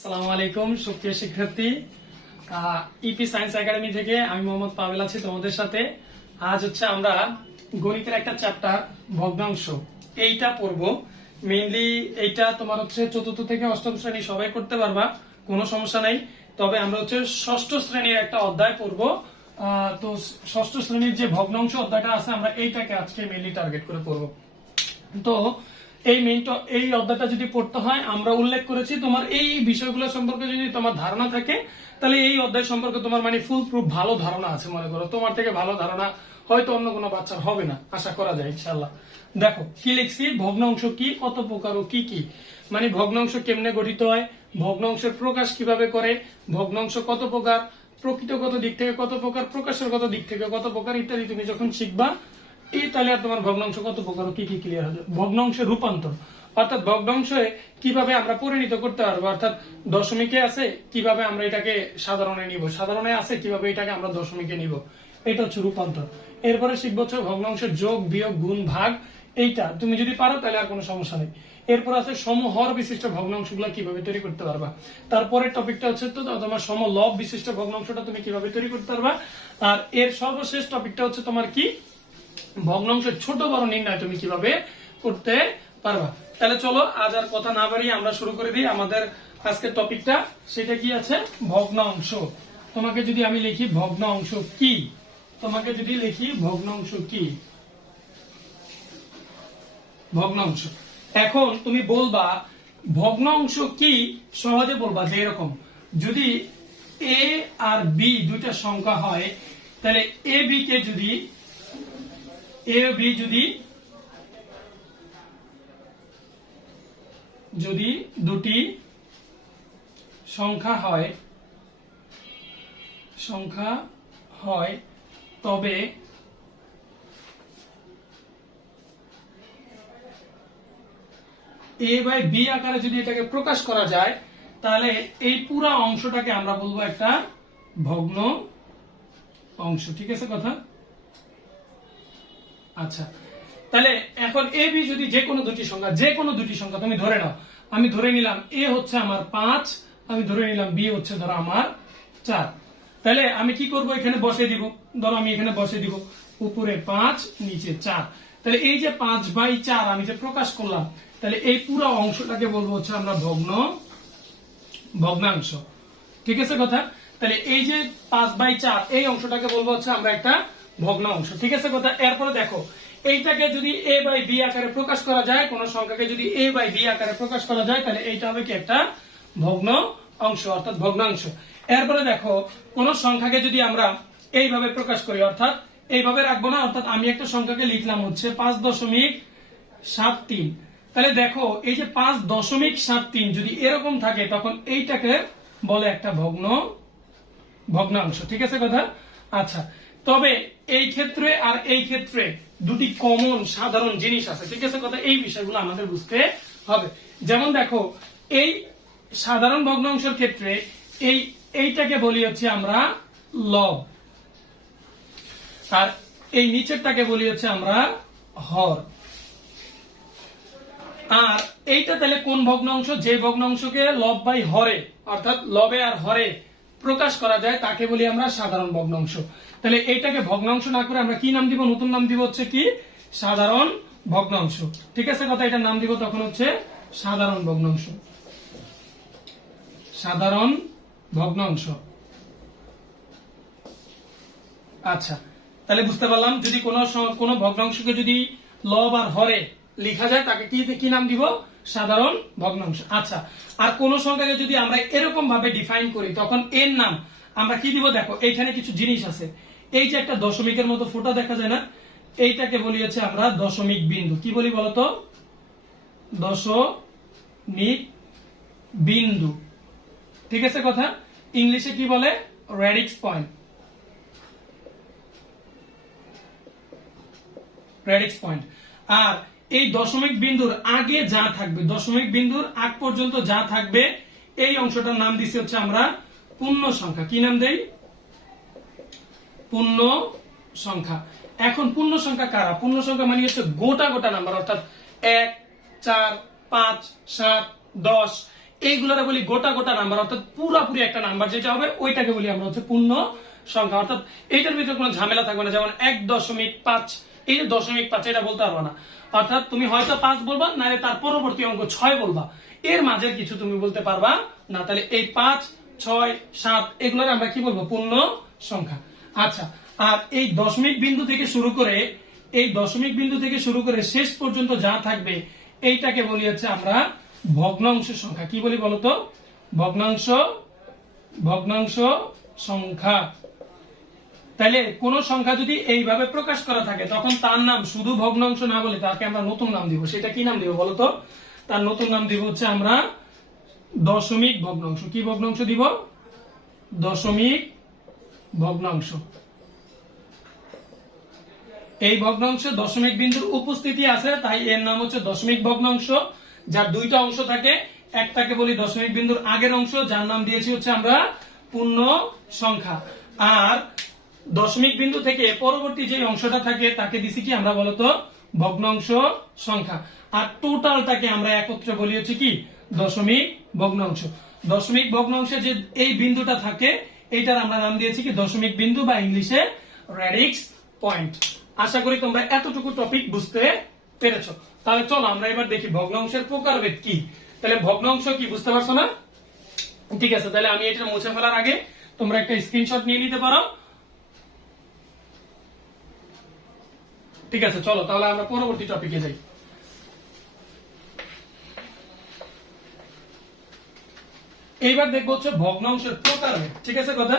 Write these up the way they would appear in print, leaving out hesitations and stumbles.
আসসালামু আলাইকুম সুপ্রিয় শিক্ষার্থী, ইপি সায়েন্স একাডেমি থেকে আমি মোহাম্মদ পাভেল আছি তোমাদের সাথে। আজ হচ্ছে আমরা গণিতের একটা চ্যাপ্টার ভগ্নাংশ এইটা পড়বো। মেইনলি এইটা তোমার হচ্ছে চতুর্থ থেকে অষ্টম শ্রেণী সবাই করতে পারবা, কোনো সমস্যা নাই। তবে আমরা হচ্ছে ষষ্ঠ শ্রেণীর একটা অধ্যায় পড়বো। তো ষষ্ঠ শ্রেণীর যে ভগ্নাংশ অধ্যায়টা আছে আমরা এইটাকে আজকে মেইনলি টার্গেট করে পড়বো। তো এই অধ্যায়টা যদি পড়তে হয় আমরা উল্লেখ করেছি তোমার এই বিষয়গুলো সম্পর্কে যদি তোমার ধারণা থাকে তাহলে এই অধ্যায় সম্পর্কে তোমার মানে ফুল প্রুফ ভালো ধারণা আছে। মনে করো তোমার থেকে ভালো ধারণা হয়তো অন্য কোনো বাচ্চার হবে না, আশা করা যায় ইনশাআল্লাহ। দেখো কি লিখছি, ভগ্নাংশ কি, কত প্রকার ও কি কি, মানে ভগ্নাংশ কেমনে গঠিত হয়, ভগ্নাংশের প্রকাশ কিভাবে করে, ভগ্নাংশ কত প্রকার, প্রকৃতিগত দিক থেকে কত প্রকার, প্রকাশের কত দিক থেকে কত প্রকার ইত্যাদি তুমি যখন শিখবা এই তাহলে আর তোমার ভগ্নাংশ কত প্রকার কি কি ক্লিয়ার হবে। ভগ্নাংশের রূপান্তর অর্থাৎ ভগ্নাংশে কিভাবে আমরা পরিণত করতে পারবো, অর্থাৎ দশমিকে আছে কিভাবে আমরা এটাকে সাধারণে নিব, সাধারণে আছে কিভাবে এটাকে আমরা দশমিকে নিব, এটা হচ্ছে রূপান্তর। এরপরে শিখবো হচ্ছে ভগ্নাংশের যোগ বিয়োগ গুণ ভাগ, এইটা তুমি যদি পারো তাহলে আর কোনো সমস্যা নেই। এরপর আছে সমহর বিশিষ্ট ভগ্নাংশগুলো কিভাবে তৈরি করতে পারবা। তারপরে টপিকটা হচ্ছে তো তোমার সমলব বিশিষ্ট ভগ্নাংশটা তুমি কিভাবে তৈরি করতে পারবা। আর এর সর্বশেষ টপিকটা হচ্ছে তোমার কি, ভগ্নাংশের ছোট বড় নির্ণয় তুমি কিভাবে করতে পারবা। তাহলে চলো আজ আর কথা না বাড়িয়ে আমরা শুরু করে দিই আমাদের আজকের টপিকটা। সেটা কি আছে, ভগ্নাংশ। তোমাকে যদি আমি লিখি ভগ্নাংশ কি, তোমাকে যদি লিখি ভগ্নাংশ কি, ভগ্নাংশ। এখন তুমি বলবা ভগ্নাংশ কি, সহজে বলবা যে এরকম যদি এ আর বি দুইটা সংখ্যা হয় তাহলে এ বি কে যদি যদি দুটি সংখ্যা হয় তবে এ বাই বি আকারে যদি এটাকে প্রকাশ করা যায় তাহলে এই পুরা অংশটাকে আমরা বলবো একটা ভগ্ন অংশ। ঠিক আছে কথা? আচ্ছা, তাহলে এখন এ বি যদি যে কোনো দুটি সংখ্যা তুমি ধরে নাও, আমি ধরে নিলাম এ হচ্ছে আমার 5, আমি ধরে নিলাম বি হচ্ছে ধরো আমার 4, তাহলে আমি কি করব, এখানে বসে দিব। ধরো আমি এখানে বসে দিব উপরে 5 নিচে 4, তাহলে এই যে 5/4 আমি যে প্রকাশ করলাম তাহলে এই পুরো অংশটাকে বলবো হচ্ছে আমরা ভগ্নাংশ। ঠিক আছে কথা? তাহলে এই যে 5/4 এই অংশটাকে বলবো হচ্ছে আমরা একটা ভগ্নাংশ। ঠিক আছে কথা? এরপরে দেখো এইটাকে যদি এ বাই বি আকারে প্রকাশ করা যায়, কোন সংখ্যাকে যদি এ বাই বি আকারে প্রকাশ করা যায় তাহলে এইটা হবে কি একটা ভগ্ন অংশ অর্থাৎ ভগ্নাংশ। এরপরে দেখো কোন সংখ্যাকে যদি আমরা এইভাবে প্রকাশ করি, অর্থাৎ এইভাবে রাখবো না, অর্থাৎ আমি একটা সংখ্যাকে লিখলাম হচ্ছে 5.73, তাহলে দেখো এই যে 5.73 যদি এরকম থাকে তখন এইটাকে বলে একটা ভগ্নাংশ। ঠিক আছে কথা? আচ্ছা, তবে এই ক্ষেত্রে আর এই ক্ষেত্রে দুটি কমন সাধারণ জিনিস আছে। ঠিক আছে কথা? এই বিষয়গুলো আমাদের বুঝতে হবে। যেমন দেখো এই সাধারণ ভগ্নাংশের ক্ষেত্রে এইটাকে বলি হচ্ছে আমরা লব, আর এই নিচেরটাকে বলি হচ্ছে আমরা হর। আর এইটা তাহলে কোন ভগ্নাংশ, যে ভগ্নাংশকে লব বাই হরে অর্থাৎ লবে আর হরে প্রকাশ করা যায় তাকে বলি আমরা সাধারণ ভগ্নাংশ। তাহলে এইটাকে ভগ্নাংশ না করে আমরা কি নাম দিব, নতুন নাম দিব হচ্ছে কি সাধারণ ভগ্নাংশ। ঠিক আছে কথা? এটার নাম দিব তখন হচ্ছে সাধারণ ভগ্নাংশ, সাধারণ ভগ্নাংশ। আচ্ছা, তাহলে বুঝতে পারলাম যদি কোন ভগ্নাংশকে যদি লব আর হরে লেখা যায় তাকে কি নাম দিব, সাধারণ ভগ্নাংশ। আচ্ছা, আর কোন সংখ্যাকে যদি আমরা এরকম ভাবে ডিফাইন করি তখন এর নাম আমরা কি দিব। দেখো এইখানে কিছু জিনিস আছে, এই যে একটা দশমিকের মতো ফোঁটা দেখা যায় না, এইটাকে বলি হচ্ছে আমরা দশমিক বিন্দু। কি বলি বলতো, দশমিক বিন্দু। ঠিক আছে কথা? ইংলিশে কি বলে, রেডিক্স পয়েন্ট, রেডিক্স পয়েন্ট। আর এই দশমিক বিন্দুর আগে যা থাকবে, দশমিক বিন্দুর আগ পর্যন্ত যা থাকবে এই অংশটার নাম দিচ্ছি হচ্ছে আমরা পূর্ণ সংখ্যা। কি নাম দেই, পূর্ণ সংখ্যা। এখন পূর্ণ সংখ্যা কারা, পূর্ণ সংখ্যা মানে হচ্ছে গোটা নাম্বার, অর্থাৎ 1, 4, 5, 7, 10 এইগুলোরে বলি গোটা গোটা নাম্বার, অর্থাৎ পুরাপুরি একটা নাম্বার যেটা হবে ওইটাকে বলি আমরা হচ্ছে পূর্ণ সংখ্যা। অর্থাৎ এইটার ভিতরে কোনো ঝামেলা থাকবে না, যেমন 1.5, এই যে 0.5 এটা বলতে পারবা না, অর্থাৎ তুমি হয়তো 5 বলবা, না তার পরবর্তী অঙ্ক 6 বলবা, এর মাঝের কিছু তুমি বলতে পারবা না। তাহলে এই 5, 6, 7 এগুলোর আমরা কি বলবো? পূর্ণ সংখ্যা। আচ্ছা, আর এই দশমিক বিন্দু থেকে শুরু করে, এই দশমিক বিন্দু থেকে শুরু করে শেষ পর্যন্ত যা থাকবে এইটাকে বলি হচ্ছে আমরা ভগ্নাংশ সংখ্যা। কি বলি বলতো? ভগ্নাংশ, ভগ্নাংশ সংখ্যা। তাহলে কোন সংখ্যা যদি এইভাবে প্রকাশ করা থাকে তখন তার নাম শুধু ভগ্নাংশ না বলে তাকে আমরা নতুন নাম দিব। সেটা কি নাম দিব বলতো? তার নতুন নাম দিব হচ্ছে আমরা দশমিক ভগ্নাংশ। কি ভগ্নাংশ দিব? দশমিক ভগ্নাংশ। এই ভগ্নাংশ দশমিক বিন্দুর উপস্থিতি আছে, তাই এর নাম হচ্ছে দশমিক ভগ্নাংশ। যার দুইটা অংশ থাকে, একটাকে বলি দশমিক বিন্দুর আগের অংশ, যার নাম দিয়েছি হচ্ছে আমরা পূর্ণ সংখ্যা, আর দশমিক বিন্দু থেকে পরবর্তী যে অংশটা থাকে তাকে দিছি কি আমরা বলতো? ভগ্নাংশ সংখ্যা। আর টোটালটাকে আমরা একত্রে বলি হচ্ছে কি? দশমিক ভগ্নাংশ। দশমিক ভগ্নাংশে যে এই বিন্দুটা থাকে এইটার আমরা নাম দিয়েছি কি? দশমিক বিন্দু, বা ইংলিশে রেডিক্স পয়েন্ট। আশা করি তোমরা এতটুকু টপিক বুঝতে পেরেছো। তাহলে চলো আমরা এবার দেখি ভগ্নাংশের প্রকারভেদ কি। তাহলে ভগ্নাংশ কি বুঝতে পারছো না? ঠিক আছে, তাহলে আমি এটা মুছে ফেলার আগে তোমরা একটা স্ক্রিনশট নিয়ে নিতে পারো। ঠিক আছে, চলো তাহলে আমরা পরবর্তী টপিকে যাই। এইবার দেখবো হচ্ছে ভগ্নাংশের প্রকারভেদ। ঠিক আছে কথা?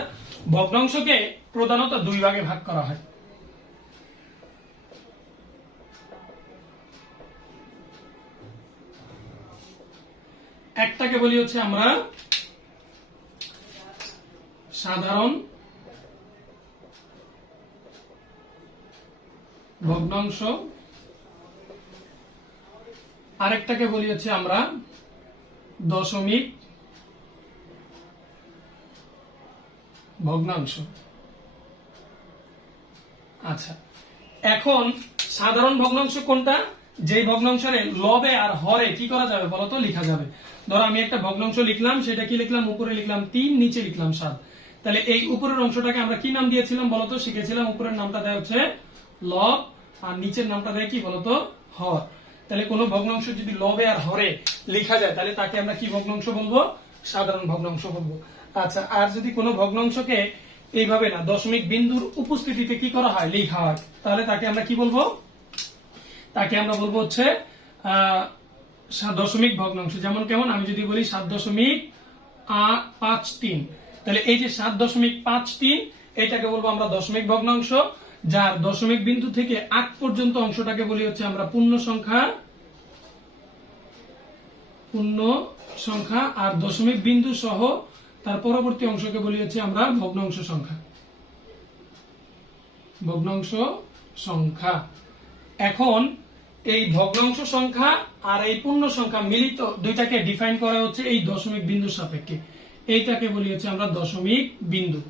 ভগ্নাংশকে প্রধানত দুই ভাগে ভাগ করা হয়। একটাকে বলি হচ্ছে আমরা সাধারণ ভগ্নাংশ, আরেকটাকে বলি হচ্ছে আমরা দশমিক ভগ্নাংশ। আচ্ছা, এখন সাধারণ ভগ্নাংশ কোনটা? যে ভগ্নাংশের লবে আর হরে কি করা যাবে বলতো? লেখা যাবে। ধরো আমি একটা ভগ্নাংশ লিখলাম, সেটা কি লিখলাম? উপরে লিখলাম 3, নিচে লিখলাম 7। তাহলে এই উপরের অংশটাকে আমরা কি নাম দিয়েছিলাম বলতো? শিখেছিলাম উপরের নামটা দেয় হচ্ছে লব, আর নিচের নামটা দেয় কি বলতো? হর। তাহলে কোন ভগ্নাংশ যদি লবে আর হরে লেখা যায় তাহলে তাকে আমরা কি ভগ্নাংশ বলবো? সাধারণ ভগ্নাংশ বলবো। আচ্ছা, আর যদি কোনো ভগ্নাংশকে এইভাবে না, দশমিক বিন্দুর উপস্থিতিতে কি করা হয়? লেখা হয়, তাহলে তাকে আমরা কি বলবো? তাকে আমরা বলবো হচ্ছে দশমিক ভগ্নাংশ। যেমন কেমন? আমি যদি বলি 7.53, তাহলে এই যে 7.53 এটাকে বলবো আমরা দশমিক ভগ্নাংশ। যার দশমিক বিন্দু থেকে আগ পর্যন্ত অংশটাকে বলি হচ্ছে আমরা পূর্ণ সংখ্যা, পূর্ণ সংখ্যা। আর দশমিক বিন্দু সহ তার পরবর্তী অংশকে বলি হচ্ছে আমরা ভগ্নাংশ সংখ্যা, ভগ্নাংশ সংখ্যা। এখন এই ভগ্নাংশ সংখ্যা আর এই পূর্ণ সংখ্যা মিলিত দুইটাকে ডিফাইন করা হচ্ছে এই দশমিক বিন্দুর সাপেক্ষে। এইটাকে বলি হচ্ছে আমরা দশমিক বিন্দু।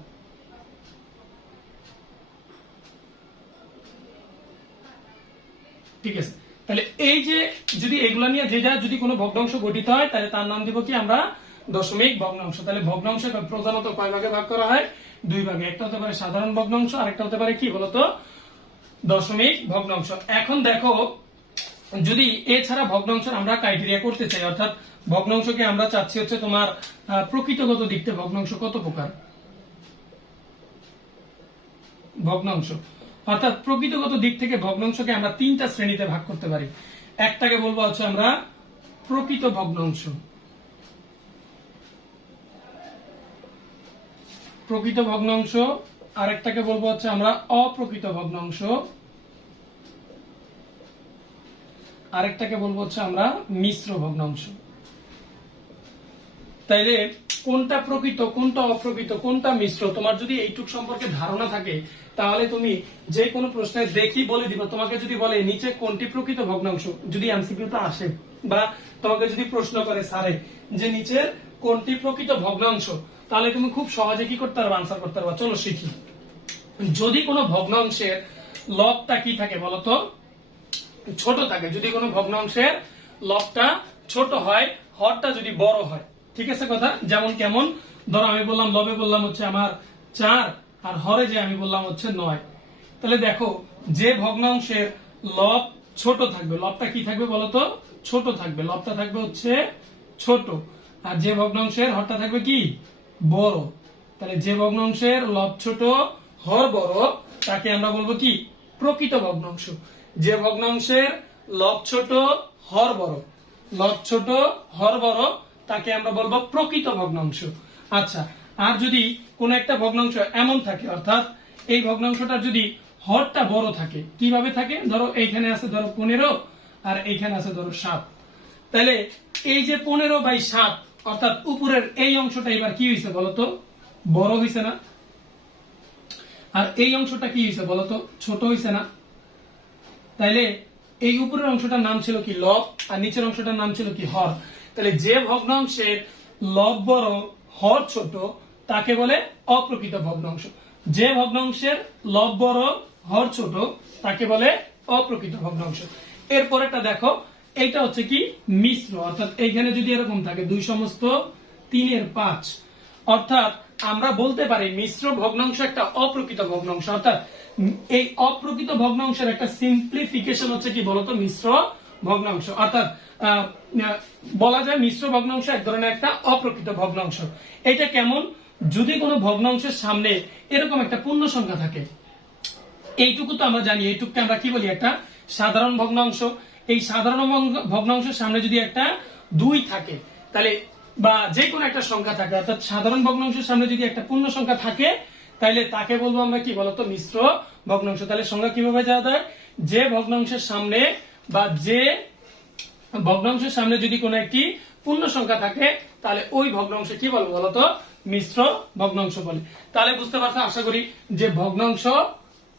ঠিক আছে, তাহলে এই যে যদি এগুলা নিয়ে যেটা যদি কোনো ভগ্নাংশ গঠিত হয় তাহলে তার নাম দিব কি আমরা? দশমিক ভগ্নাংশ। তাহলে ভগ্নাংশ প্রধানত কয় ভাগে ভাগ করা হয়? দুই ভাগে। একটা হতে পারে সাধারণ ভগ্নাংশ, আর একটা হতে পারে কি বলতো? দশমিক ভগ্নাংশ। এখন দেখো, যদি এছাড়া ভগ্নাংশ আমরা ক্রাইটেরিয়া করতে চাই, অর্থাৎ ভগ্নাংশকে আমরা চাচ্ছি হচ্ছে তোমার প্রকৃতগত দিক থেকে ভগ্নাংশ কত প্রকার? ভগ্নাংশ অর্থাৎ প্রকৃতগত দিক থেকে ভগ্নাংশকে আমরা তিনটা শ্রেণীতে ভাগ করতে পারি। একটাকে বলবো হচ্ছে আমরা প্রকৃত ভগ্নাংশ, প্রকৃত ভগ্নাংশ। আরেকটাকে বলবো হচ্ছে আমরা অপ্রকৃত ভগ্নাংশ, আরেকটাকে বলবো হচ্ছে আমরা মিশ্র ভগ্নাংশ। তাইলে কোনটা প্রকৃত, কোনটা অপ্রকৃত, কোনটা মিশ্র, তোমার যদি এইটুক সম্পর্কে ধারণা থাকে তাহলে তুমি যে কোনো প্রশ্নে দেখি বলে দিবা। তোমাকে যদি বলে নিচে কোনটি প্রকৃত ভগ্নাংশ, যদি এমসিকিউটা আসে বা তোমাকে যদি প্রশ্ন করে স্যারে যে নিচে কোনটি প্রকৃত ভগ্নাংশ, তাহলে তুমি খুব সহজে কি করতে পারবে? আনসার করতে পারবে। চলো শিখি। যদি কোনো ভগ্নাংশের লবটা কি থাকে বলতো? ছোট থাকে। যদি কোনো ভগ্নাংশের লবটা ছোট হয়, হরটা যদি বড় হয়, ঠিক আছে কথা? যেমন কেমন, ধরো আমি বললাম লবে বললাম হচ্ছে আমার 4 আর হরে যে আমি বললাম হচ্ছে 9। তাহলে দেখো যে ভগ্নাংশের লব ছোট থাকবে, লবটা কি থাকবে বলতো? ছোট থাকবে, লবটা থাকবে হচ্ছে ছোট। আর যে ভগ্নাংশের হরটা থাকবে কি? বড়। তাহলে যে ভগ্নাংশের লব ছোট হর বড় তাকে আমরা বলবো কি? প্রকৃত ভগ্নাংশ। যে ভগ্নাংশের লব ছোট হর বড়, লব ছোট হর বড় তাকে আমরা বলবো প্রকৃত ভগ্নাংশ। আচ্ছা, আর যদি কোন একটা ভগ্নাংশ এমন থাকে, অর্থাৎ এই ভগ্নাংশটা যদি হরটা বড় থাকে, কিভাবে থাকে? ধরো এইখানে আছে ধরো 15 আর এইখানে আছে ধরো 7। তাহলে এই যে 15/7 অর্থাৎ উপরের এই অংশটা এবার কি হয়েছে বলতো? বড় হয়েছে না? আর এই অংশটা কি হয়েছে বলতো? ছোট হয়েছে না? তাইলে এই উপরের অংশটার নাম ছিল কি? লব। আর নিচের অংশটার নাম ছিল কি? হর। তাহলে যে ভগ্নাংশের লব বড় হর ছোট তাকে বলে অপ্রকৃত ভগ্নাংশ। যে ভগ্নাংশের লব বড় হর ছোট তাকে বলে অপ্রকৃত ভগ্নাংশ। এরপরেটা দেখো, এইটা হচ্ছে কি? মিশ্র। অর্থাৎ এইখানে যদি এরকম থাকে 2/3/5, অর্থাৎ আমরা বলতে পারি মিশ্র ভগ্নাংশ একটা অপ্রকৃত ভগ্নাংশ। অর্থাৎ এই অপ্রকৃত ভগ্নাংশের একটা সিম্পলিফিকেশন হচ্ছে কি বলতো? মিশ্র ভগ্নাংশ। অর্থাৎ বলা যায় মিশ্র ভগ্নাংশ এক ধরনের একটা অপ্রকৃত ভগ্নাংশ। এটা কেমন? যদি কোনো ভগ্নাংশের সামনে এরকম একটা পূর্ণ সংখ্যা থাকে, এইটুকু তো আমরা জানি, এইটুকুকে আমরা কি বলি? একটা সাধারণ ভগ্নাংশ। এই সাধারণ ভগ্নাংশের সামনে যদি একটা 2 থাকে, তাহলে বা যে কোনো একটা সংখ্যা থাকে, অর্থাৎ সাধারণ ভগ্নাংশের সামনে যদি একটা পূর্ণ সংখ্যা থাকে, তাহলে তাকে বলবো আমরা কি বলতো? মিশ্র ভগ্নাংশ। তাহলে সংখ্যা কিভাবে যাওয়া যায়? যে ভগ্নাংশের সামনে বা যে ভগ্নাংশের সামনে যদি কোনো একটি পূর্ণ সংখ্যা থাকে, তাহলে ওই ভগ্নাংশ কি বলবো বলতো? মিশ্র ভগ্নাংশ বলে। তাহলে বুঝতে পারছো আশা করি যে ভগ্নাংশ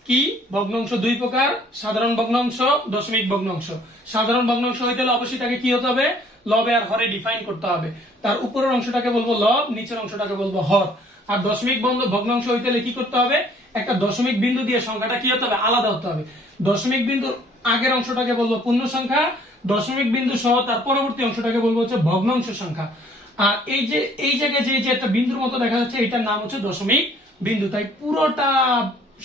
কি? ভগ্নাংশ দুই প্রকার, সাধারণ ভগ্নাংশ, দশমিক ভগ্নাংশ। সাধারণ ভগ্নাংশ হইতে হলে অবশ্যই তাকে কি হতে হবে? লবে আর হরে ডিফাইন করতে হবে। তার উপরের অংশটাকে বলবো লব, নিচের অংশটাকে বলবো হর। আর দশমিক ভগ্নাংশ হইতে হলে কি করতে হবে? একটা দশমিক বিন্দু দিয়ে সংখ্যাটা কি হতে হবে? আলাদা হতে হবে। দশমিক বিন্দুর আগের অংশটাকে বলবো পূর্ণ সংখ্যা, দশমিক বিন্দু সহ তার পরবর্তী অংশটাকে বলবো হচ্ছে ভগ্নাংশ সংখ্যা। আর এই যে এই জায়গায় যে একটা বিন্দুর মতো দেখা যাচ্ছে, এটার নাম হচ্ছে দশমিক বিন্দু। তাই পুরোটা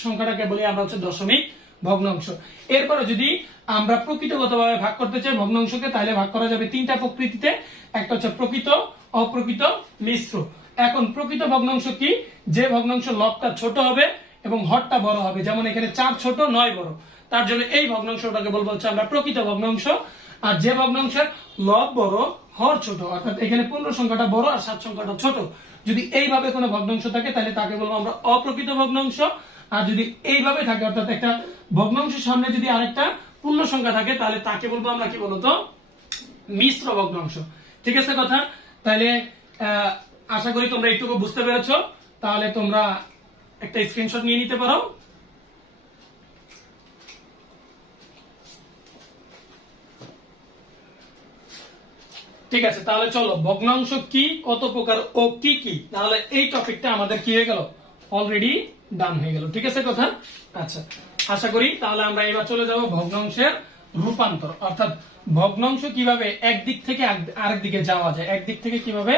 সংখ্যাটাকে বলি আমরা হচ্ছে দশমিক ভগ্নাংশ। এরপরে যদি আমরা প্রকৃতগতভাবে ভাগ করতে চাই ভগ্নাংশকে, তাহলে ভাগ করা যাবে 3টা প্রকৃতিতে। একটা হচ্ছে প্রকৃত, অপ্রকৃত, মিশ্র। এখন প্রকৃত ভগ্নাংশ কি? যে ভগ্নাংশ লবটা ছোট হবে এবং হরটা বড় হবে। যেমন এখানে 4 ছোট 9 বড়, তার জন্য এই ভগ্নাংশটাকে বলবো হচ্ছে আমরা প্রকৃত ভগ্নাংশ। আর যে ভগ্নাংশের লব বড় হর ছোট, অর্থাৎ এখানে 15 সংখ্যাটা বড় আর 7 সংখ্যাটা ছোট, যদি এইভাবে কোনো ভগ্নাংশ থাকে তাহলে তাকে বলবো আমরা অপ্রকৃত ভগ্নাংশ। আর যদি এইভাবে থাকে, অর্থাৎ একটা ভগ্নাংশের সামনে যদি আরেকটা পূর্ণ সংখ্যা থাকে, তাহলে তাকে বলবো আমরা কি বলতো? মিশ্র ভগ্নাংশ। ঠিক আছে কথা? তাহলে আশা করি তোমরা এইটুকু বুঝতে পেরেছো। তাহলে তোমরা একটা স্ক্রিনশট নিয়ে নিতে পারো। ঠিক আছে, তাহলে চলো ভগ্নাংশ কি, কত প্রকার ও কি কি, তাহলে এই টপিকটা আমাদের কি হয়ে গেল? অলরেডি ডান হয়ে গেল। ঠিক আছে কথা? আচ্ছা, আশা করি তাহলে আমরা এবার চলে যাব ভগ্নাংশের রূপান্তর। অর্থাৎ ভগ্নাংশ কিভাবে একদিক থেকে আরেক দিকে যাওয়া যায়, একদিক থেকে কিভাবে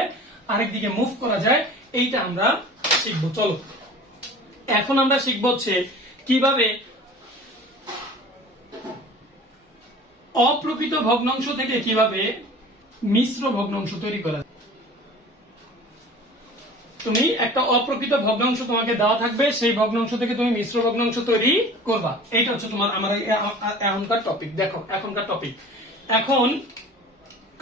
আরেক দিকে মুভ করা যায়, এইটা আমরা শিখবো। চলো এখন আমরা শিখবো হচ্ছে কিভাবে অপ্রকৃত ভগ্নাংশ থেকে কিভাবে মিশ্র ভগ্নাংশ তৈরি করা যায়। তুমি একটা অপ্রকৃত ভগ্নাংশ তোমাকে দেওয়া থাকবে, সেই ভগ্নাংশ থেকে তুমি মিশ্র ভগ্নাংশ তৈরি করবা। এইটা হচ্ছে তোমার আমার এখনকার টপিক। দেখো এখনকার টপিক, এখন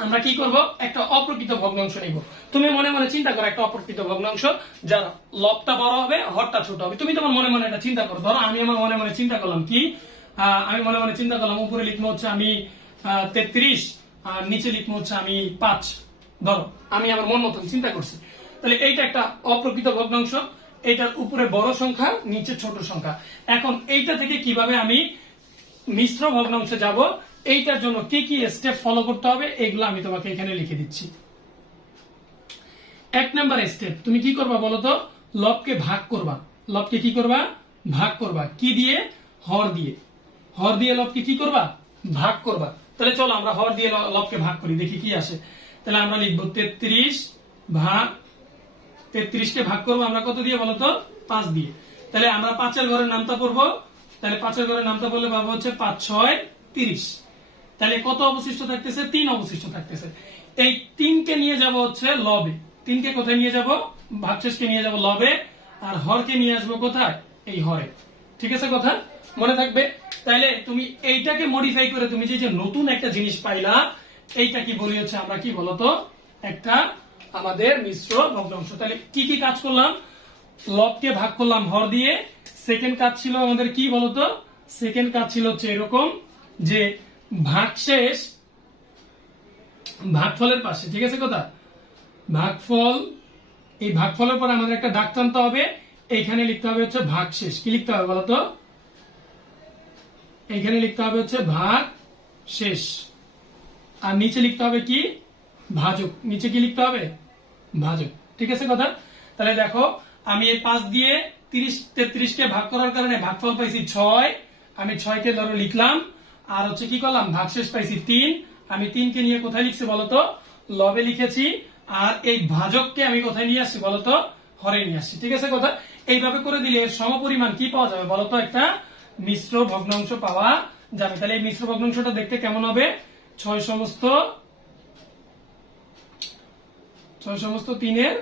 আমরা কি করব? একটা অপ্রকৃত ভগ্নাংশ নিব। তুমি মনে মনে চিন্তা করো একটা অপ্রকৃত ভগ্নাংশ যার লবটা বড় হবে হরটা ছোট হবে। তুমি তোমার মনে মনে এটা চিন্তা করো। ধরো আমি আমার মনে মনে চিন্তা করলাম কি? আমি মনে মনে চিন্তা করলাম উপরে লিখবো হচ্ছে আমি 33 আর নিচে লিখবো হচ্ছে আমি 5। ধরো আমি আমার মন মতন চিন্তা করছি। তাহলে এইটা একটা অপ্রকৃত ভগ্নাংশ। এটার উপরে বড় সংখ্যা, নিচে ছোট সংখ্যা। এখন এইটা থেকে কিভাবে আমি মিশ্র ভগ্নাংশে যাব, এইটার জন্য কি কি স্টেপ ফলো করতে হবে এগুলো আমি তোমাকে এখানে লিখে দিচ্ছি। 1 নাম্বার স্টেপ, তুমি কি করবা বলতো? লবকে ভাগ করবা। লবকে কি করবা? ভাগ করবা। কি দিয়ে? হর দিয়ে। হর দিয়ে লবকে কি করবা? ভাগ করবা। তাহলে চলো আমরা হর দিয়ে লবকে ভাগ করি, দেখি কি আসে। তাহলে আমরা লিখবো 33 ভাগ 33 কে ভাগ করবো আমরা কত দিয়ে বলতো 5 দিয়ে। তাহলে আমরা 5 ঘরের নামতা পড়বো, তাহলে 5 ঘরের নামতা পড়লে পাবো হচ্ছে 5 6 30। তাহলে কত অবশিষ্ট থাকতেছে 3 অবশিষ্ট থাকতেছে। এই 3 কে নিয়ে যাব হচ্ছে লবে, 3 কে কোথায় নিয়ে যাব ভাগশেষকে নিয়ে যাব লবে, আর হরকে নিয়ে আসবো কোথায় এই হরে। ঠিক আছে কথা মনে থাকবে। তাহলে তুমি এইটাকে মডিফাই করে তুমি যে নতুন একটা জিনিস পাইলা, এইটা কি বলি হচ্ছে আমরা কি বলতো একটা আমাদের মিশ্র ভগ্নাংশ। তাহলে কি কি কাজ করলাম, লবকে ভাগ করলাম হর দিয়ে। সেকেন্ড কাজ ছিল আমাদের কি বলতো, সেকেন্ড কাজ ছিল হচ্ছে এরকম যে ভাগশেষ ভাগফলের পাশে, ঠিক আছে কথা, ভাগফল, এই ভাগফলের পর আমাদের একটা দাগ টানতে হবে, এইখানে লিখতে হবে হচ্ছে ভাগশেষ। কি লিখতে হবে বলতো, এইখানে লিখতে হবে হচ্ছে ভাগ শেষ, আর নিচে লিখতে হবে কি ভাজক, নিচে কি লিখতে হবে ভাজক। ঠিক আছে কথা। তাহলে দেখো আমি এই 5 দিয়ে 33 কে ভাগ করার কারণে ভাগফল পাইছি 6, আমি 6 কে ধরো লিখলাম, আর হচ্ছে কি করলাম ভাগশেষ পাইছি 3, আমি 3 কে নিয়ে কোথায় লিখছি বলতো লবে লিখেছি, আর এই ভাজককে আমি কোথায় নিয়ে আসছি বলতো হরে নিয়ে আসছি। ঠিক আছে কথা। এইভাবে করে দিলে এর সমপরিমাণ কি পাওয়া যাবে বলতো একটা মিশ্র ভগ্নাংশ পাওয়া যাবে। তাহলে এই মিশ্র ভগ্নাংশটা দেখতে কেমন হবে, 6 সমস্ত 3 এর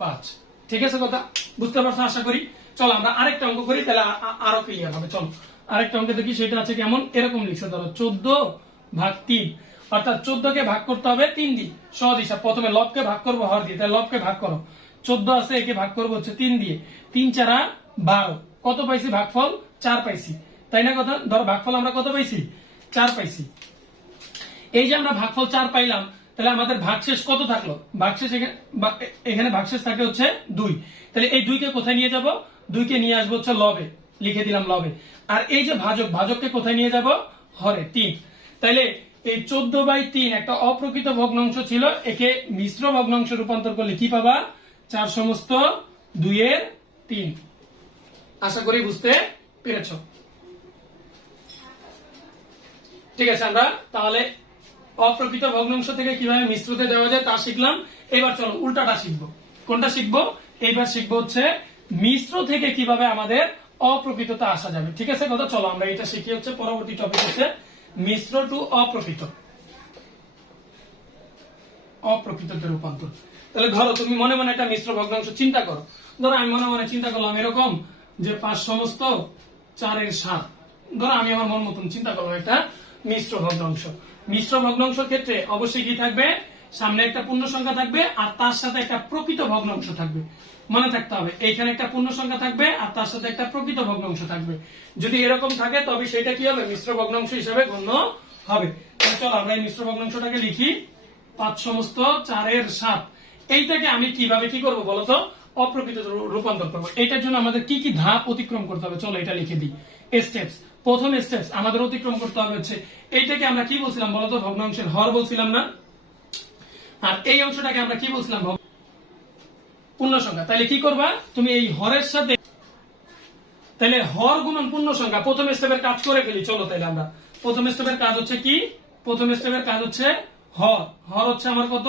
5। ঠিক আছে কথা বুঝতে পারছো আশা করি। চলো আমরা আরেকটা অঙ্ক করি, তাহলে আরো ক্লিয়ার হবে। চলো আরেকটা অঙ্ক দেখি, সেটা আছে কেমন, এরকম লিখছে ধরো 14 ভাগ 3, অর্থাৎ 14 কে ভাগ করতে হবে 3 দিয়ে। সহজ হিসাব, প্রথমে লবকে ভাগ করবো হর দিয়ে, তাহলে লবকে ভাগ করো, 14 আছে একে ভাগ করবো হচ্ছে 3 দিয়ে, 3 4 12, কত পাইছি ভাগফল 4 পাইছি, তাই না কথা। ধরো ভাগফল আমরা কত পাইছি 4 পাইছি। এই যে আমরা ভাগফল 4 পাইলাম, তাহলে আমাদের ভাগশেষ কত থাকলো, ভাগশেষ এখানে ভাগশেষ থাকে হচ্ছে 2। তাহলে এই 2 কে কোথায় নিয়ে যাব, 2 কে নিয়ে আসবো হচ্ছে লবে, লিখে দিলাম লবে। আর এই যে ভাজক, ভাজককে কোথায় নিয়ে যাব হরে 3। তাহলে এই 14/3 একটা অপ্রকৃত ভগ্নাংশ ছিল, একে মিশ্র ভগ্নাংশ রূপান্তর করলে কি পাবা 4 সমস্ত 2 এর 3। আশা করি বুঝতে পেরেছ। ঠিক আছে, আমরা তাহলে অপ্রকৃত ভগ্নাংশ থেকে কিভাবে মিশ্রতে দেওয়া যায় তা শিখলাম। এবার চলো উল্টাটা শিখবো। কোনটা শিখবো, এইবার শিখবো হচ্ছে মিশ্র থেকে কিভাবে আমাদের অপ্রকৃততা আসা যাবে। ঠিক আছে কথা, চলো আমরা এটা শিখি। হচ্ছে পরবর্তী টপিক হচ্ছে মিশ্র টু অপ্রকৃত, অপ্রকৃততে রূপান্তর। তাহলে ধরো তুমি মনে মনে একটা মিশ্র ভগ্নাংশ চিন্তা করো। ধরো আমি মনে মনে চিন্তা করলাম এরকম যে 5 সমস্ত 4 এর 7। ধরো আমি আমার মন মতন চিন্তা করলাম একটা মিশ্র ভগ্নাংশ। মিশ্র ভগ্নাংশ ক্ষেত্রে অবশ্যই কি থাকবে, সামনে একটা পূর্ণ সংখ্যা থাকবে আর তার সাথে একটা প্রকৃত ভগ্নাংশ থাকবে। মনে থাকতে হবে এইখানে একটা পূর্ণ সংখ্যা থাকবে আর তার সাথে একটা প্রকৃত ভগ্নাংশ থাকবে। যদি এরকম থাকে তবে সেটা কি হবে, মিশ্র ভগ্নাংশ হিসেবে গণ্য হবে। তাহলে চলো আমরা এই মিশ্র ভগ্নাংশটাকে লিখি 5 সমস্ত 4 এর 7। এইটাকে আমি কিভাবে কি করব বলতো অপ্রকৃত রূপান্তর করবো। এটার জন্য আমাদের কি কি ধাপ অতিক্রম করতে হবে, চলো এটা লিখে দিই। স্টেপস, প্রথম স্টেপস আমাদের অতিক্রম করতে হবে হচ্ছে এইটাকে আমরা কি বলছিলাম বলতো ভগ্নাংশের হর বলছিলাম না, আর এই অংশটাকে আমরা কি বলছিলাম পূর্ণ সংখ্যা। তাহলে কি করবা তুমি এই হরের সাথে, তাহলে হর গুণন পূর্ণ সংখ্যা, প্রথম স্টেপের কাজ করে ফেলি। চলো তাহলে আমরা প্রথম স্টেপের কাজ হচ্ছে কি, প্রথম স্টেপের কাজ হচ্ছে হর, হর হচ্ছে আমার কত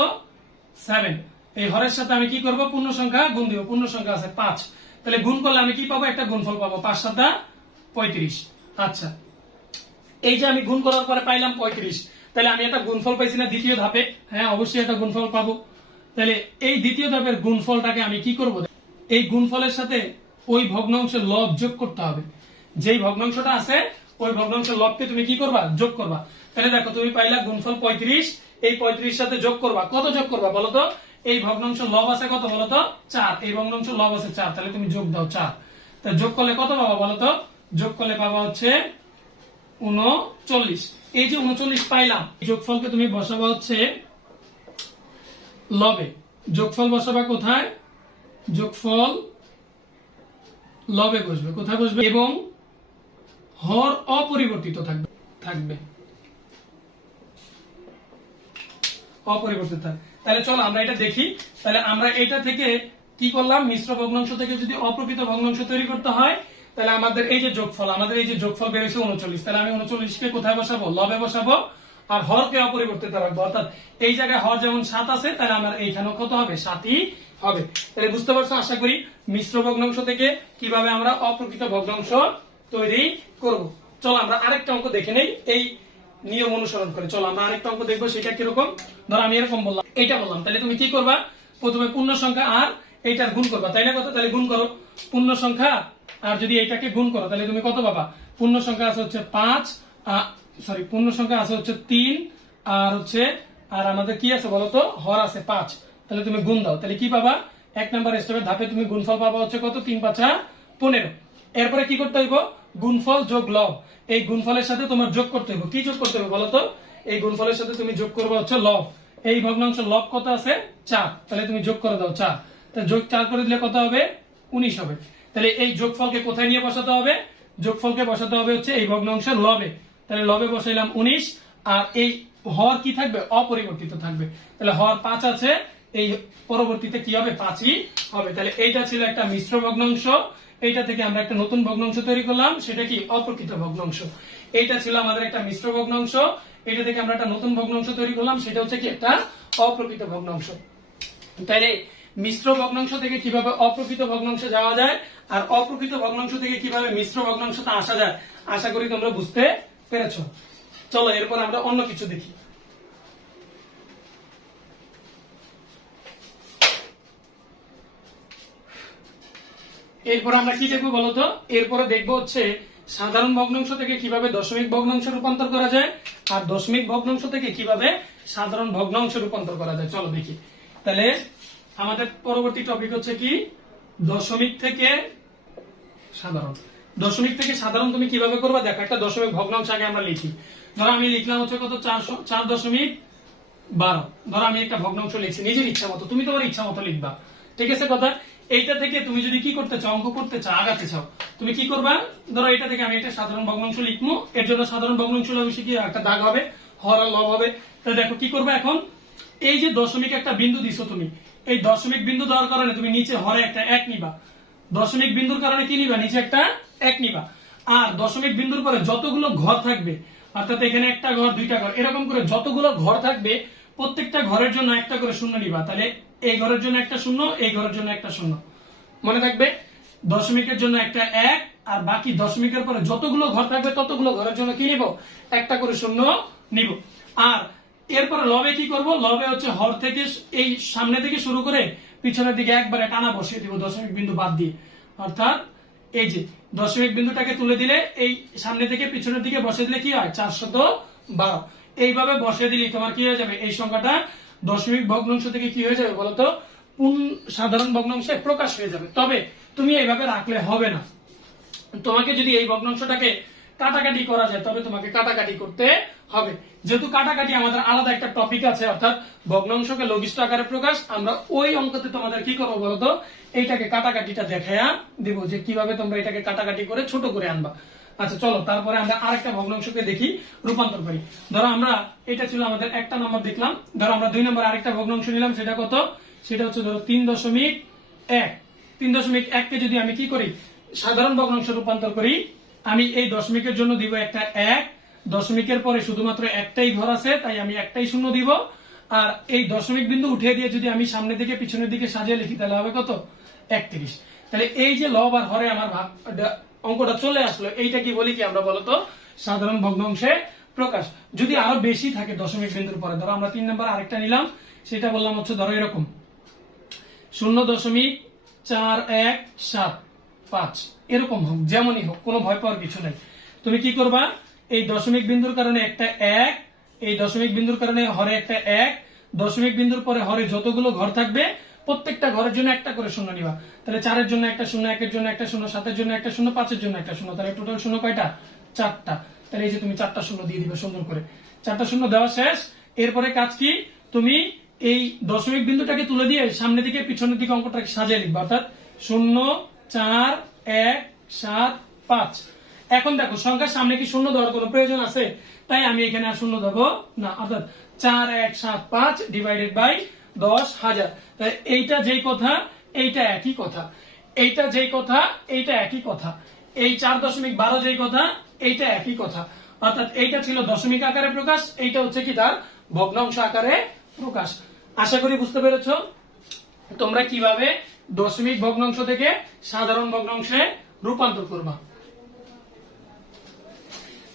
7। এই হরের সাথে আমি কি করব পূর্ণ সংখ্যা গুণ দিব, পূর্ণ সংখ্যা আছে 5, তাহলে গুণ করলে আমি কি পাবো একটা গুণফল পাবো 5 7 35। আচ্ছা এই যে আমি গুণ করার পরে পাইলাম 35, তাহলে আমি একটা গুণফল পাইছি না দ্বিতীয় ধাপে, হ্যাঁ অবশ্যই একটা গুণফল পাবো। তাহলে এই দ্বিতীয় ধাপের গুণফলটাকে আমি কি করব, এই গুণফলের সাথে ওই ভগ্নাংশের লব যোগ করতে হবে। যেই ভগ্নাংশটা আছে ওই ভগ্নাংশের লবকে তুমি কি করবা যোগ করবা। তাহলে দেখো তুমি পাইলা গুণফল 35, এই 35 সাথে যোগ করবা, কত যোগ করবা বলতো, এই ভগ্নাংশ লব আছে কত বলতো 4, এই ভগ্নাংশ লব আছে 4, তাহলে তুমি যোগ দাও 4। তাহলে যোগ করলে কত পাবা বলতো, যোগ করলে পাবা হচ্ছে 39। এই যে 39 পাইলাম, যোগফলকে তুমি বসাবা হচ্ছে লবে, যোগফল বসাবা কোথায়, যোগফল লবে বসবে, কোথায় বসবে, এবং হর অপরিবর্তিত থাকবে অপরিবর্তিত থাকবে। তাহলে চলো আমরা এটা দেখি। তাহলে আমরা এটা থেকে কি করলাম, মিশ্র ভগ্নাংশ থেকে যদি অপ্রকৃত ভগ্নাংশ তৈরি করতে হয় তাহলে আমাদের এই যে যোগফল, আমাদের এই যে যোগফল বের হয়েছে 39, তাহলে আমি 39 কে কোথায় বসাবো লবে বসাবো, আর হরকে অপরিবর্তিত রাখবো, অর্থাৎ এই জায়গায় হর যেমন 7 আছে, তাহলে আমার এইখানেও কত হবে, 7ই হবে। তাহলে বুঝতে পারছো আশা করি মিশ্র ভগ্নাংশ থেকে কিভাবে আমরা অপ্রকৃত ভগ্নাংশ তৈরি করব। চলো আমরা আরেকটা অঙ্ক দেখে নেই এই নিয়ম অনুসরণ করে। চলো আমরা আরেকটা অঙ্ক দেখবো, সেটা কিরকম। ধরো আমি এরকম বললাম, এইটা বললাম, তাহলে তুমি কি করবা, প্রথমে পূর্ণ সংখ্যা আর এইটার গুণ করবা, তাই না কথা? তাহলে গুণ করো, পূর্ণ সংখ্যা আর যদি এইটাকে গুণ করো তাহলে তুমি কত পাবা? পূর্ণ সংখ্যা আছে হচ্ছে 5, পূর্ণ সংখ্যা আছে হচ্ছে 3, আর হচ্ছে আর আমাদের কি আছে বলতো, হর আছে 5। তাহলে তুমি গুণ দাও, তাহলে কি পাবা? 1 নাম্বার স্টেপের ধাপে তুমি গুণফল পাবা হচ্ছে কত, 3 5 15। এরপরে কি করতে হইব, গুণফল যোগ লব, এই গুণফলের সাথে তোমার যোগ করতে হইব। কি যোগ করতে হবে বলতো? এই গুণফলের সাথে তুমি যোগ করবে হচ্ছে লব। এই ভগ্নাংশ লব কত আছে, 4, তাহলে তুমি যোগ করে দাও 4, তাহলে যোগ 4 করে দিলে কত হবে, 19 হবে। তাহলে এই যোগফলকে কোথায় নিয়ে বসাতে হবে? যোগফলকে বসাতে হবে হচ্ছে এই ভগ্নাংশের লবে, তাহলে লবে বসাইলাম 19, আর এই হর কি থাকবে, অপরিবর্তিত থাকবে। তাহলে হর 5 আছে, এই পরবর্তীতে কি হবে, 5ই হবে। তাহলে এইটা ছিল একটা মিশ্র ভগ্নাংশ, এইটা থেকে আমরা একটা নতুন ভগ্নাংশ তৈরি করলাম, সেটা কি, অপ্রকৃত ভগ্নাংশ। এইটা ছিল আমাদের একটা মিশ্র ভগ্নাংশ, এটা থেকে আমরা একটা নতুন ভগ্নাংশ তৈরি করলাম, সেটা হচ্ছে কি, একটা অপ্রকৃত ভগ্নাংশ। তাইলে মিশ্র ভগ্নাংশ থেকে কিভাবে অপ্রকৃত ভগ্নাংশে যাওয়া যায়, আর অপ্রকৃত ভগ্নাংশ থেকে কিভাবে মিশ্র ভগ্নাংশতে আসা যায়, আশা করি তোমরা বুঝতে পেরেছো। চলো এরপর আমরা অন্য কিছু দেখি। এরপর আমরা কি দেখবো বলতো? এরপরে দেখবো হচ্ছে সাধারণ ভগ্নাংশ থেকে কিভাবে দশমিক ভগ্নাংশ রূপান্তর করা যায়, আর দশমিক ভগ্নাংশ থেকে কিভাবে সাধারণ ভগ্নাংশ রূপান্তর করা যায়। চলো দেখি। তাহলে আমাদের পরবর্তী টপিক হচ্ছে কি, দশমিক থেকে সাধারণ। দশমিক থেকে সাধারণ তুমি কিভাবে করবা দেখো। একটা দশমিক ভগ্নাংশ আগে আমরা লিখি। ধরো আমি লিখলাম হচ্ছে কত, 4.12। ধরো আমি একটা ভগ্নাংশ লিখছি নিজের ইচ্ছা মতো, তুমি তোমার ইচ্ছা মতো লিখবা, ঠিক আছে কথা? এইটা থেকে তুমি যদি কি করতে চাও, অঙ্ক করতে চাও, আগাতে চাও, তুমি কি করবা? ধরো এটা থেকে আমি একটা সাধারণ ভগ্নাংশ লিখবো, এর জন্য সাধারণ ভগ্নাংশ অবশ্যই কি একটা দাগ হবে, হর আর লব হবে। তাহলে দেখো কি করবে এখন, এই যে দশমিক একটা বিন্দু দিছো তুমি, এই দশমিক বিন্দু দেওয়ার কারণে তুমি নিচে হরে একটা 1 নিবা, দশমিক বিন্দুর কারণে কি নিবা, নিচে একটা 1 নিবা। আর দশমিক বিন্দুর পরে যতগুলো ঘর থাকবে, অর্থাৎ এখানে একটা ঘর, দুইটা ঘর, এরকম করে যতগুলো ঘর থাকবে প্রত্যেকটা ঘরের জন্য একটা করে শূন্য নিবা। তাহলে এই ঘরের জন্য একটা শূন্য, এই ঘরের জন্য একটা শূন্য, মনে থাকবে? দশমিকের জন্য একটা 1, আর বাকি দশমিকের পরে যতগুলো ঘর থাকবে ততগুলো ঘরের জন্য কি নিব, একটা করে শূন্য নিব। আর এরপরে লবে কি করব, লবে হচ্ছে হর থেকে এই সামনে থেকে শুরু করে পিছনের দিকে একবারে টানা বসিয়ে দিব দশমিক বিন্দু বাদ দিয়ে। অর্থাৎ এই যে দশমিক বিন্দুটাকে তুলে দিলে এই সামনে থেকে পিছনের দিকে বসিয়ে দিলে কি হয়, 412। এইভাবে বসিয়ে দিলে তোমার কি হয়ে যাবে, এই সংখ্যাটা দশমিক ভগ্নাংশ থেকে কি হয়ে যাবে বলতো, সাধারণ ভগ্নাংশে প্রকাশ হয়ে যাবে। তবে তুমি এইভাবে রাখলে হবে না, তোমাকে যদি এই ভগ্নাংশটাকে কাটাকাটি করা যায় তবে তোমাকে কাটাকাটি করতে হবে। যেহেতু কাটাকাটি আমাদের আলাদা একটা টপিক আছে, অর্থাৎ ভগ্নাংশকে লঘিষ্ঠ আকারে প্রকাশ, আমরা ওই অঙ্কতে তোমাদের কি করবো বলতো, এইটাকে কাটাকাটিটা দেখাইয়া দিব যে কিভাবে তোমরা এটাকে কাটাকাটি করে ছোট করে আনবা। আচ্ছা চলো তারপরে আমরা আরেকটা ভগ্নাংশকে দেখি, রূপান্তর করি। ধরো আমরা, এটা ছিল আমাদের একটা নাম্বার দেখলাম, ধরো আমরা 2 নম্বর আরেকটা ভগ্নাংশ নিলাম, সেটা কত, সেটা হচ্ছে ধরো 3.1। 3.1 কে যদি আমি কি করি, সাধারণ ভগ্নাংশ রূপান্তর করি, আমি এই দশমিকের জন্য দিব একটা 1, দশমিকের পরে শুধুমাত্র একটাই ঘর আছে তাই আমি একটাই শূন্য দিব। আর এই দশমিক বিন্দু উঠিয়ে দিয়ে যদি আমি সামনে থেকে পিছনের দিকে সাজিয়ে লিখি তাহলে হবে কত, 31। তাহলে এই যে লব আর হরে আমার অঙ্কটা চলে আসলো, এইটা কি বলি কি আমরা বলতো, সাধারণ ভগ্নাংশে প্রকাশ। যদি আরো বেশি থাকে দশমিক বিন্দুর পরে, ধরো আমরা 3 নম্বর আরেকটা নিলাম, সেটা বললাম হচ্ছে ধরো এরকম 0.4175, এরকম হোক, যেমনই হোক, কোনো ভয় পাওয়ার কিছু নাই। তুমি কি করবা, এই দশমিক বিন্দুর কারণে একটা 1, এই দশমিক বিন্দুর কারণে হরে একটা 1, দশমিক বিন্দুর পরে হরে যতগুলো ঘর থাকবে প্রত্যেকটা ঘরের জন্য একটা করে শূন্য নিবা। তাহলে 4-এর জন্য একটা শূন্য, 1-এর জন্য একটা শূন্য, 7-এর জন্য একটা শূন্য, 5-এর জন্য একটা শূন্য, তাহলে টোটাল শূন্য কয়টা, 4টা। তাহলে এই যে তুমি 4টা শূন্য দিয়ে দিবে সুন্দর করে, 4টা শূন্য দেওয়া শেষ। এরপরে কাজ কি, তুমি এই দশমিক বিন্দুটাকে তুলে দিয়ে সামনে দিকে পিছনের দিকে অঙ্কটাকে সাজিয়ে লিখবে, অর্থাৎ 0 4 1 7 5। এখন দেখো সংখ্যার সামনে কি শূন্য দেওয়ার কোনো প্রয়োজন আছে, তাই আমি এখানে আর শূন্য দেবো না, অর্থাৎ 4 1 7 5 ডিভাইডেড বাই 10,000। তাই এইটা যেই কথা এইটা একই কথা, এইটা যেই কথা এইটা একই কথা, এই 4.12 যেই কথা এইটা একই কথা। অর্থাৎ এইটা ছিল দশমিক আকারে প্রকাশ, এইটা হচ্ছে কি তার ভগ্নাংশ আকারে প্রকাশ। আশা করি বুঝতে পেরেছো তোমরা কিভাবে দশমিক ভগ্নাংশ থেকে সাধারণ ভগ্নাংশে রূপান্তর করবা।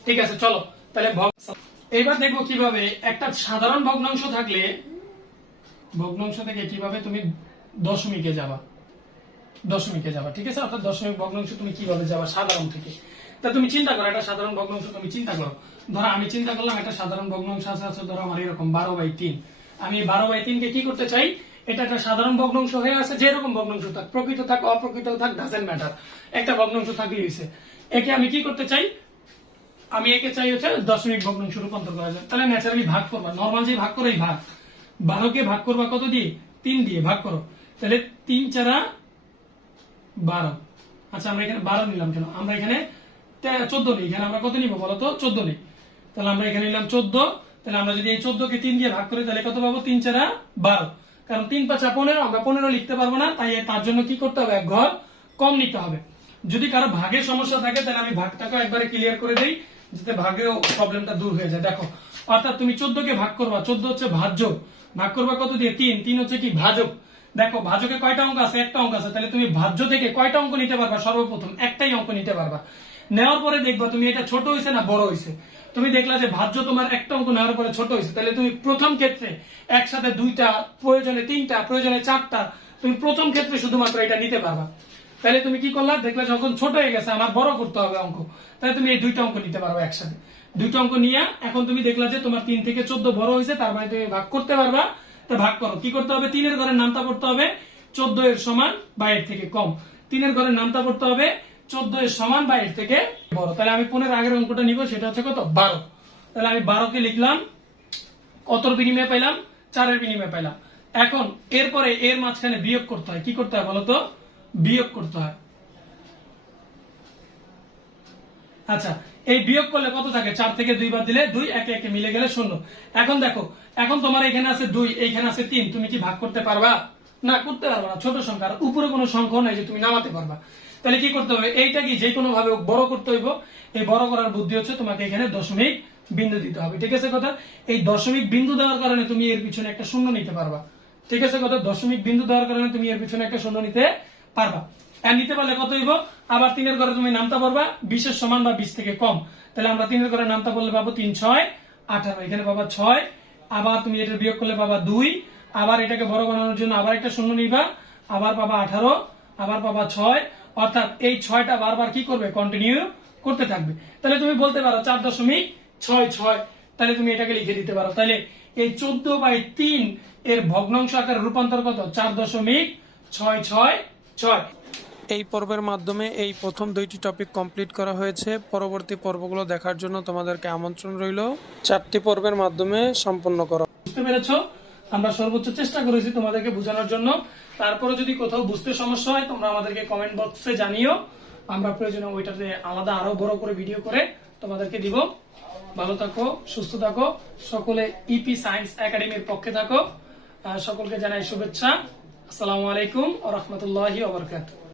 ঠিক আছে, চলো তাহলে এবার দেখবো কিভাবে একটা সাধারণ ভগ্নাংশ থাকলে ভগ্নাংশ থেকে কিভাবে তুমি দশমিকে যাবা। ঠিক আছে, অর্থাৎ দশমিক ভগ্নাংশ তুমি কিভাবে যাবা সাধারণ থেকে। তা তুমি চিন্তা করো একটা সাধারণ ভগ্নাংশ, তুমি চিন্তা করো, ধরো আমি চিন্তা করলাম একটা সাধারণ ভগ্নাংশ আছে ধরো আমার এরকম 12/3। আমি 12/3 কে কি করতে চাই, এটা একটা সাধারণ ভগ্নাংশ হয়ে আছে, যেরকম ভগ্নাংশ থাক, প্রকৃত থাক অপ্রকৃত থাক, ডাজেন্ট ম্যাটার, একটা ভগ্নাংশ থাকলে হয়েছে। একে আমি কি করতে চাই, আমি একে চাই হচ্ছে দশমিক ভগ্নাংশ রূপান্তর করা যায়। তাহলে ন্যাচারালি ভাগ করবা, নর্মাল যে ভাগ করে ভাগ, 12 কে ভাগ করবা কত দিয়ে, 3 দিয়ে ভাগ করো। তাহলে 3 × 4 = 12। আচ্ছা আমরা এখানে 12 নিলাম কেন, আমরা এখানে 14 নিই, এখানে আমরা কত নিব বলতো, 14 নিই। তাহলে আমরা এখানে নিলাম 14। তাহলে আমরা যদি এই 14 কে 3 দিয়ে ভাগ করি তাহলে কত পাবো, 3 × 4 = 12। কারণ 3 × 5 = 15, আমরা 15 লিখতে পারবো না, তাই তার জন্য কি করতে হবে, এক ঘর কম নিতে হবে। যদি কারো ভাগের সমস্যা থাকে তাহলে আমি ভাগটাকে একবারে ক্লিয়ার করে দেই, যাতে ভাগেও প্রবলেমটা দূর হয়ে যায়। দেখো, অর্থাৎ তুমি 14 কে ভাগ করবা, 14 হচ্ছে ভাজ্য, ভাগ করবা কত দিয়ে, 3, 3 হচ্ছে কি ভাজক। দেখো ভাজকে কয়টা অঙ্ক আছে, একটা অঙ্ক আছে, তাহলে তুমি ভাজ্য থেকে কয়টা অঙ্ক নিতে পারবা, সর্বপ্রথম একটাই অঙ্ক নিতে পারবা। নেওয়ার পরে দেখবা তুমি এটা ছোট হয়েছে না বড় হয়েছে। তুমি দেখলা যে ভাজ্য তোমার একটা অঙ্ক নেওয়ার পরে ছোট হয়েছে, তাহলে তুমি প্রথম ক্ষেত্রে একসাথে 2টা, প্রয়োজনে 3টা, প্রয়োজনে 4টা, তুমি প্রথম ক্ষেত্রে শুধুমাত্র এটা নিতে পারবা। তাহলে তুমি কি করলা, দেখলা যখন ছোট হয়ে গেছে আমার বড় করতে হবে অঙ্ক, তাহলে তুমি এই 2টা অঙ্ক নিতে পারবা একসাথে। 2টা অঙ্ক নিয়ে এখন তুমি দেখলা যে তোমার 3 থেকে 14 বড় হয়েছে, তার মানে তুমি ভাগ করতে পারবা। তা ভাগ করো, কি করতে হবে, 3 এর ঘরের নামতা পড়তে হবে 14 এর সমান বা এর থেকে কম। 3 এর ঘরের নামতা পড়তে হবে 14 এর সমান বা এর থেকে বড়। তাহলে আমি 15 আগের অঙ্কটা নিব, সেটা হচ্ছে কত, 12। তাহলে আমি 12 কে লিখলাম, কতর বিনিময়ে পাইলাম, 4 এর বিনিময়ে পাইলাম। এখন এরপরে এর মাঝখানে বিয়োগ করতে হয়, কি করতে হয় বলতো, বিয়োগ করতে হয়। আচ্ছা এই বিয়োগ করলে কত থাকে, 4 থেকে 2 বাদ দিলে 2, একে একে মিলে গেলে 0। এখন দেখো, এখন তোমার এখানে আছে 2, এইখানে আছে 3, তুমি কি ভাগ করতে পারবা, না করতে পারবা না, ছোট সংখ্যা, উপরে কোনো সংখ্যা নাই যে তুমি নামাতে পারবা। তাহলে কি করতে হবে, এইটা কি যে কোনো ভাবে বড় করতে হইব। এই বড় করার বুদ্ধি হচ্ছে তোমাকে এখানে দশমিক বিন্দু দিতে হবে। ঠিক আছে কথা, এই দশমিক বিন্দু দেওয়ার কারণে তুমি এর পিছনে একটা শূন্য নিতে পারবা। ঠিক আছে কথা, দশমিক বিন্দু দেওয়ার কারণে তুমি এর পিছনে একটা শূন্য নিতে পারবা। আর নিতে পারলে কত হইব, আবার 3 এর ঘরে তুমি নামতা পারবা 20 এর সমান বা 20 থেকে কম। তাহলে আমরা 3 এর ঘরে নামতা বললে পাবো 3 × 6 = 18, এখানে পাবা 6। আবার তুমি এটা বিয়োগ করলে পাবা 2, আবার এটাকে বড় বানানোর জন্য আবার একটা শূন্য নিবা, আবার পাবা 18, আবার পাবা 6। অর্থাৎ এই 6টা বারবার কি করবে, কন্টিনিউ করতে থাকবে। তাহলে তুমি বলতে পারো 4.66, তাহলে তুমি এটাকে লিখে দিতে পারো। তাহলে এই 14/3 এর ভগ্নাংশ আকারে রূপান্তর কত, 4.666। এই পর্বের মাধ্যমে এই প্রথম 2টি টপিক কমপ্লিট করা হয়েছে। পরবর্তী পর্বগুলো দেখার জন্য তোমাদেরকে আমন্ত্রণ রইল 4টি পর্বের মাধ্যমে সম্পন্ন করা। বুঝতে পেরেছো, আমরা সর্বোচ্চ চেষ্টা করেছি তোমাদেরকে বোঝানোর জন্য। তারপরে যদি কোথাও বুঝতে সমস্যা হয় তোমরা আমাদেরকে কমেন্ট বক্সে জানিও, আমরা প্রয়োজনে ওইটাতে আলাদা আরো বড় করে ভিডিও করে তোমাদেরকে দিব। ভালো থাকো, সুস্থ থাকো, সকলে ইপি সায়েন্স একাডেমির পক্ষে থাকো। সকলকে জানাই শুভেচ্ছা। আসসালামু আলাইকুম ওয়া রাহমাতুল্লাহি ওয়া বারাকাতুহু।